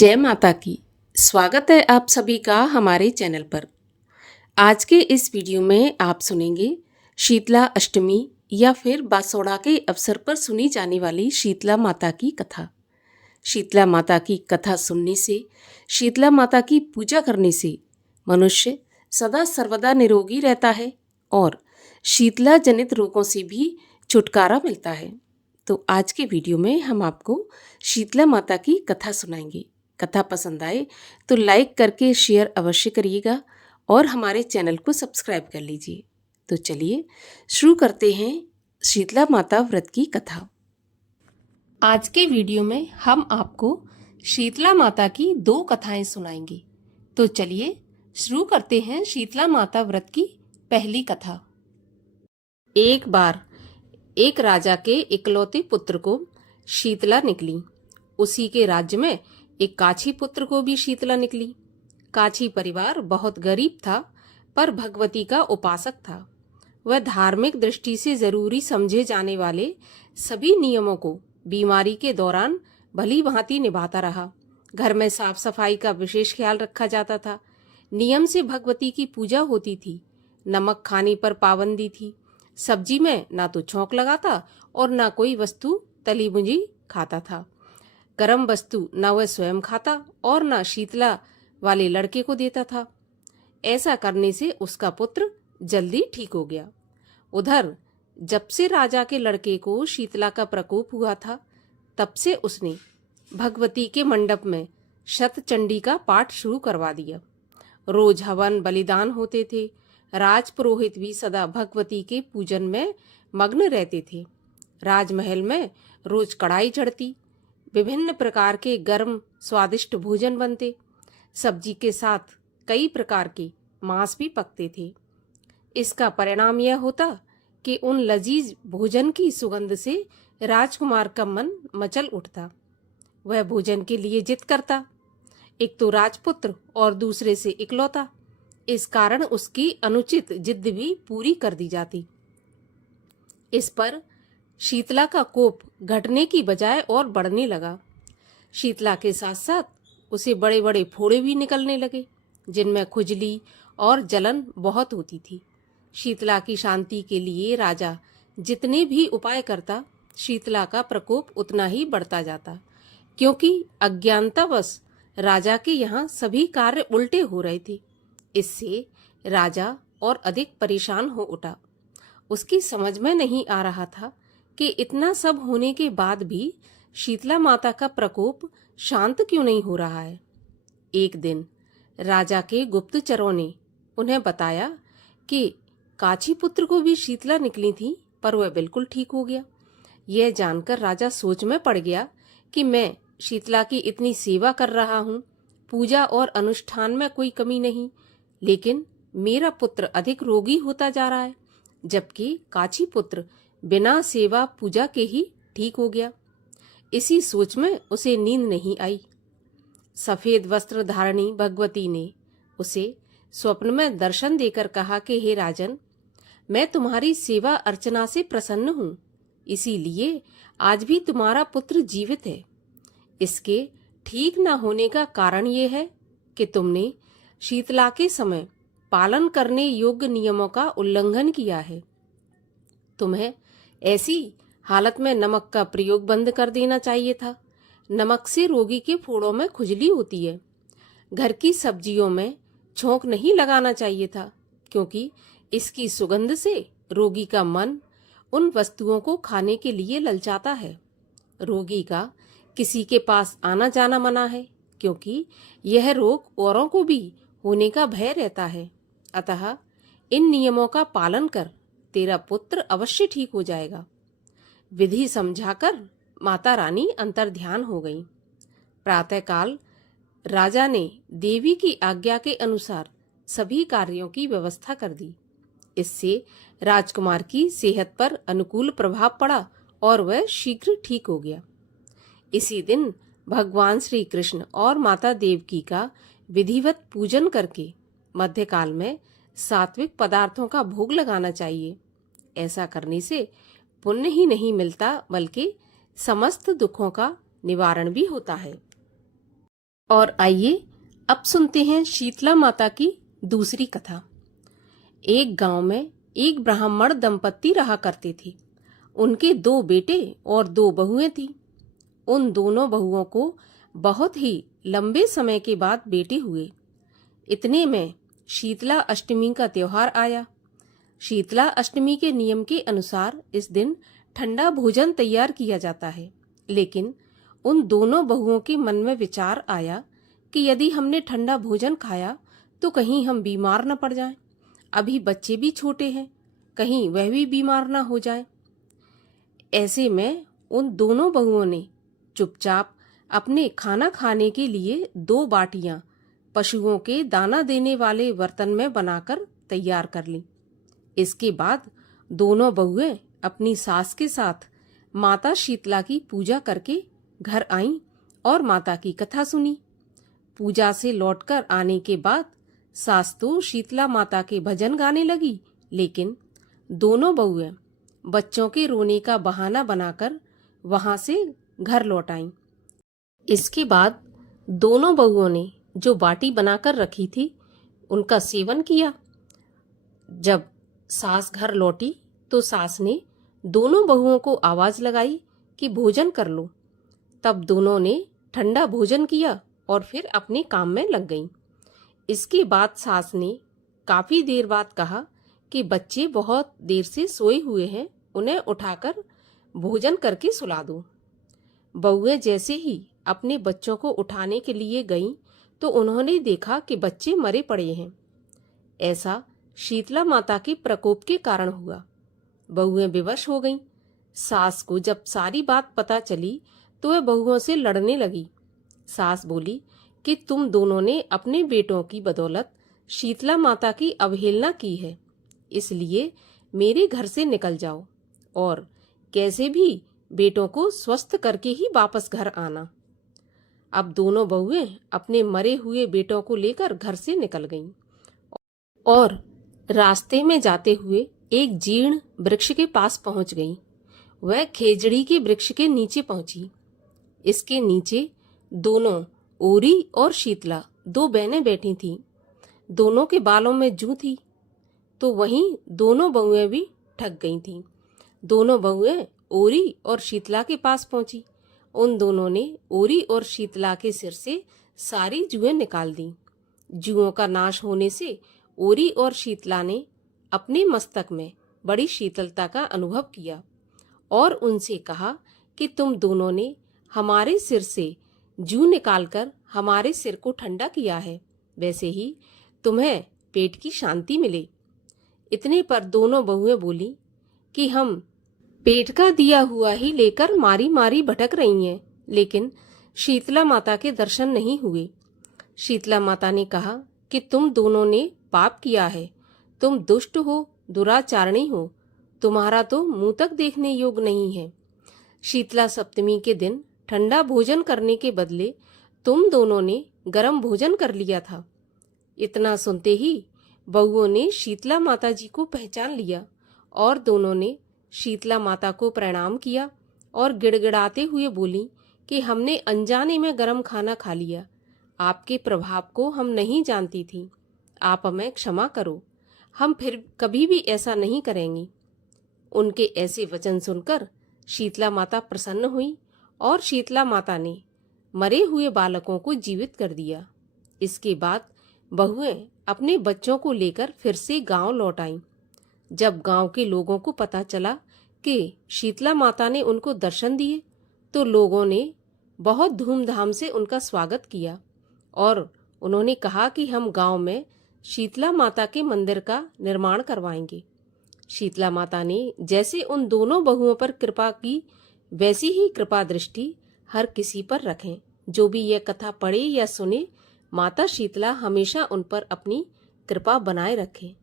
जय माता की। स्वागत है आप सभी का हमारे चैनल पर। आज के इस वीडियो में आप सुनेंगे शीतला अष्टमी या फिर बासोड़ा के अवसर पर सुनी जाने वाली शीतला माता की कथा। शीतला माता की कथा सुनने से, शीतला माता की पूजा करने से मनुष्य सदा सर्वदा निरोगी रहता है और शीतला जनित रोगों से भी छुटकारा मिलता है। तो आज के वीडियो में हम आपको शीतला माता की कथा सुनाएंगे। कथा पसंद आए तो लाइक करके शेयर अवश्य करिएगा और हमारे चैनल को सब्सक्राइब कर लीजिए। तो चलिए शुरू करते हैं शीतला माता व्रत की कथा। आज के वीडियो में हम आपको शीतला माता की 2 कथाएं सुनाएंगे। तो चलिए शुरू करते हैं शीतला माता व्रत की पहली कथा। एक बार एक राजा के इकलौते पुत्र को शीतला निकली। उसी के राज्य में एक काछी पुत्र को भी शीतला निकली। काछी परिवार बहुत गरीब था, पर भगवती का उपासक था। वह धार्मिक दृष्टि से जरूरी समझे जाने वाले सभी नियमों को बीमारी के दौरान भली भांति निभाता रहा। घर में साफ सफाई का विशेष ख्याल रखा जाता था। नियम से भगवती की पूजा होती थी। नमक खाने पर पाबंदी थी। सब्जी में ना तो छौंक लगाता और ना कोई वस्तु तली भुनी खाता था। गरम वस्तु न वह स्वयं खाता और न शीतला वाले लड़के को देता था। ऐसा करने से उसका पुत्र जल्दी ठीक हो गया। उधर जब से राजा के लड़के को शीतला का प्रकोप हुआ था, तब से उसने भगवती के मंडप में शतचंडी का पाठ शुरू करवा दिया। रोज हवन बलिदान होते थे। राज पुरोहित भी सदा भगवती के पूजन में मग्न रहते थे। राजमहल में रोज कढ़ाई चढ़ती, विभिन्न प्रकार के गर्म स्वादिष्ट भोजन बनते। सब्जी के साथ कई प्रकार के मांस भी पकते थे। इसका परिणाम यह होता कि उन लजीज भोजन की सुगंध से राजकुमार का मन मचल उठता। वह भोजन के लिए जिद करता। एक तो राजपुत्र और दूसरे से इकलौता। इस कारण उसकी अनुचित जिद भी पूरी कर दी जाती। इस पर शीतला का कोप घटने की बजाय और बढ़ने लगा। शीतला के साथ साथ उसे बड़े बड़े फोड़े भी निकलने लगे, जिनमें खुजली और जलन बहुत होती थी। शीतला की शांति के लिए राजा जितने भी उपाय करता, शीतला का प्रकोप उतना ही बढ़ता जाता, क्योंकि अज्ञानतावश राजा के यहाँ सभी कार्य उल्टे हो रहे थे। इससे राजा और अधिक परेशान हो उठा। उसकी समझ में नहीं आ रहा था कि इतना सब होने के बाद भी शीतला माता का प्रकोप शांत क्यों नहीं हो रहा है। एक दिन राजा के गुप्तचरों ने उन्हें बताया कि काछी पुत्र को भी शीतला निकली थी, पर वह बिल्कुल ठीक हो गया। यह जानकर राजा सोच में पड़ गया कि मैं शीतला की इतनी सेवा कर रहा हूँ, पूजा और अनुष्ठान में कोई कमी नहीं, लेकिन मेरा पुत्र अधिक रोगी होता जा रहा है, जबकि काछी पुत्र बिना सेवा पूजा के ही ठीक हो गया। इसी सोच में उसे नींद नहीं आई। सफेद वस्त्र धारणी भगवती ने उसे स्वप्न में दर्शन देकर कहा कि हे राजन, मैं तुम्हारी सेवा अर्चना से प्रसन्न हूँ, इसीलिए आज भी तुम्हारा पुत्र जीवित है। इसके ठीक न होने का कारण ये है कि तुमने शीतला के समय पालन करने योग्य नियमों का उल्लंघन किया है। तुम्हें ऐसी हालत में नमक का प्रयोग बंद कर देना चाहिए था। नमक से रोगी के फोड़ों में खुजली होती है। घर की सब्जियों में छौंक नहीं लगाना चाहिए था, क्योंकि इसकी सुगंध से रोगी का मन उन वस्तुओं को खाने के लिए ललचाता है। रोगी का किसी के पास आना जाना मना है, क्योंकि यह रोग औरों को भी होने का भय रहता है। अतः इन नियमों का पालन कर तेरा पुत्र अवश्य ठीक हो जाएगा। विधि समझाकर माता रानी अंतर्ध्यान हो गईं। प्रातःकाल राजा ने देवी की आज्ञा के अनुसार सभी कार्यों की व्यवस्था कर दी। इससे राजकुमार की सेहत पर अनुकूल प्रभाव पड़ा और वह शीघ्र ठीक हो गया। इसी दिन भगवान श्री कृष्ण और माता देवकी का विधिवत पूजन करके मध्यकाल में सात्विक पदार्थों का भोग लगाना चाहिए। ऐसा करने से पुण्य ही नहीं मिलता, बल्कि समस्त दुखों का निवारण भी होता है। और आइए अब सुनते हैं शीतला माता की दूसरी कथा। एक गांव में एक ब्राह्मण दंपत्ति रहा करते थे। उनके 2 बेटे और 2 बहुएं थीं। उन दोनों बहुओं को बहुत ही लंबे समय के बाद बेटे हुए। इतने में शीतला अष्टमी का त्योहार आया। शीतला अष्टमी के नियम के अनुसार इस दिन ठंडा भोजन तैयार किया जाता है, लेकिन उन दोनों बहुओं के मन में विचार आया कि यदि हमने ठंडा भोजन खाया तो कहीं हम बीमार न पड़ जाएं। अभी बच्चे भी छोटे हैं, कहीं वह भी बीमार न हो जाए। ऐसे में उन दोनों बहुओं ने चुपचाप अपने खाना खाने के लिए 2 बाटियां पशुओं के दाना देने वाले बर्तन में बनाकर तैयार कर ली। इसके बाद दोनों बहुएं अपनी सास के साथ माता शीतला की पूजा करके घर आईं और माता की कथा सुनी। पूजा से लौटकर आने के बाद सास तो शीतला माता के भजन गाने लगी, लेकिन दोनों बहुएं बच्चों के रोने का बहाना बनाकर वहां से घर लौट आईं। इसके बाद दोनों बहुओं ने जो बाटी बनाकर रखी थी उनका सेवन किया। जब सास घर लौटी तो सास ने दोनों बहुओं को आवाज लगाई कि भोजन कर लो। तब दोनों ने ठंडा भोजन किया और फिर अपने काम में लग गईं। इसके बाद सास ने काफी देर बाद कहा कि बच्चे बहुत देर से सोए हुए हैं, उन्हें उठाकर भोजन करके सुला दो। बहुएं जैसे ही अपने बच्चों को उठाने के लिए गईं तो उन्होंने देखा कि बच्चे मरे पड़े हैं। ऐसा शीतला माता के प्रकोप के कारण हुआ। बहुएं बेवश हो गईं। सास को जब सारी बात पता चली तो वह बहुओं से लड़ने लगी। सास बोली कि तुम दोनों ने अपने बेटों की बदौलत शीतला माता की अवहेलना की है, इसलिए मेरे घर से निकल जाओ और कैसे भी बेटों को स्वस्थ करके ही वापस घर आना। अब दोनों बहुएं अपने मरे हुए बेटों को लेकर घर से निकल गईं और रास्ते में जाते हुए एक जीर्ण वृक्ष के पास पहुंच गईं। वह खेजड़ी के वृक्ष के नीचे पहुंची। इसके नीचे दोनों ओरी और शीतला 2 बहनें बैठी थीं। दोनों के बालों में जूं थी, तो वहीं दोनों बहुएं भी ठग गई थीं। दोनों बहुएं ओरी और शीतला के पास पहुंची। उन दोनों ने ओरी और शीतला के सिर से सारी जुएं निकाल दी। जुओं का नाश होने से ओरी और शीतला ने अपने मस्तक में बड़ी शीतलता का अनुभव किया और उनसे कहा कि तुम दोनों ने हमारे सिर से जू निकालकर हमारे सिर को ठंडा किया है, वैसे ही तुम्हें पेट की शांति मिले। इतने पर दोनों बहुएं बोली कि हम पेट का दिया हुआ ही लेकर मारी मारी भटक रही हैं, लेकिन शीतला माता के दर्शन नहीं हुए। शीतला माता ने कहा कि तुम दोनों ने पाप किया है, तुम दुष्ट हो, दुराचारणी हो, तुम्हारा तो मुंह तक देखने योग्य नहीं है। शीतला सप्तमी के दिन ठंडा भोजन करने के बदले तुम दोनों ने गर्म भोजन कर लिया था। इतना सुनते ही बहुओं ने शीतला माता जी को पहचान लिया और दोनों ने शीतला माता को प्रणाम किया और गिड़गिड़ाते हुए बोली कि हमने अनजाने में गर्म खाना खा लिया। आपके प्रभाव को हम नहीं जानती थी, आप हमें क्षमा करो, हम फिर कभी भी ऐसा नहीं करेंगी। उनके ऐसे वचन सुनकर शीतला माता प्रसन्न हुई और शीतला माता ने मरे हुए बालकों को जीवित कर दिया। इसके बाद बहुएं अपने बच्चों को लेकर फिर से गांव लौट आईं। जब गांव के लोगों को पता चला कि शीतला माता ने उनको दर्शन दिए तो लोगों ने बहुत धूमधाम से उनका स्वागत किया और उन्होंने कहा कि हम गांव में शीतला माता के मंदिर का निर्माण करवाएंगे। शीतला माता ने जैसे उन दोनों बहुओं पर कृपा की, वैसी ही कृपा दृष्टि हर किसी पर रखें। जो भी यह कथा पढ़े या सुने, माता शीतला हमेशा उन पर अपनी कृपा बनाए रखे।